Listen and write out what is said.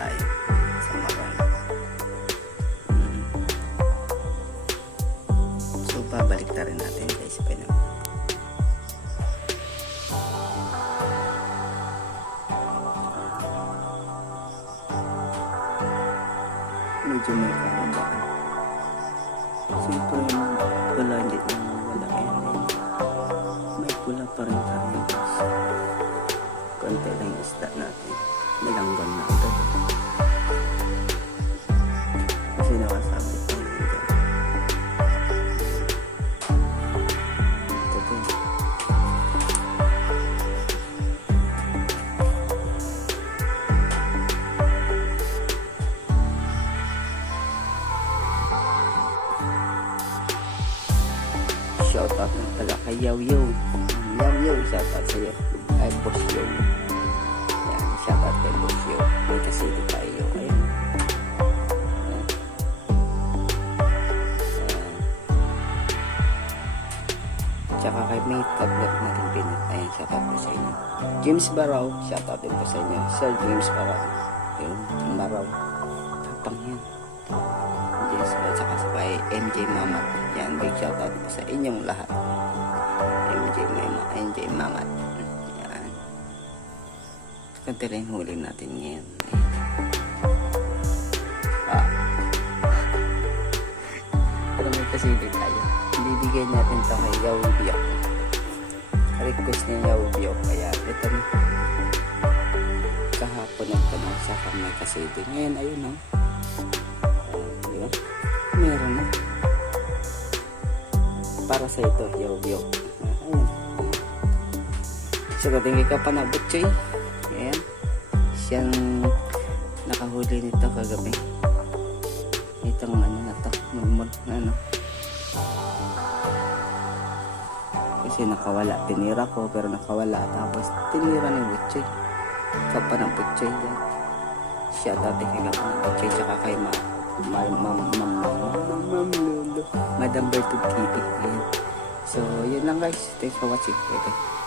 tayo sa Marang. So babalik na rin natin guys pa na. Medyo may kahabaan. Siyempre wala, hindi na wala yan. May pula pa rin tayo guys. Konti lang isda natin. Nilanggam na ito. Kasi nakasabit tayo dyan. Ito din. Shoutout na pala kay Yaw Yaw. Yaw Yaw, shoutout sa'yo. Ay, Boss Yaw. Yan, shoutout kay Boss Yaw. May kasili tayo. Ayun. Yan. Tsaka kay May Tablet natin pinit. Ayun, shoutout po sa inyo. James Barao, shoutout din po sa inyo. Sir James Barao. Ayun, Barao. Tapang yan. James Barao, tsaka sa kay MJ Mamat. Yan, big shoutout po sa inyong lahat. MJ Mamat. Yan. Kunti rin huli natin ngayon. Pero may kasili tayo. Bibigay natin ito kay Yaw Biok. Request niya Yaw Biok. Kaya ito na. Kahapon ito na sa may kasili. Ngayon ayun o. Diba? Meron na. Para sa ito, Yaw Biok. Ayun. So, katingin ka pa na butchoy. Ayan. Siyang nakahuli nito kagabi. Itong ano na to. Mulmul na ano. Kasi nakawala. Tinira ko pero nakawala. Tapos tinira ng butchoy. Kapa ng butchoy yan. Siya dati kay kapa ng butchoy. Tsaka kay Madam Bertug Kitty. So, yun lang guys. Thanks for watching. Okay.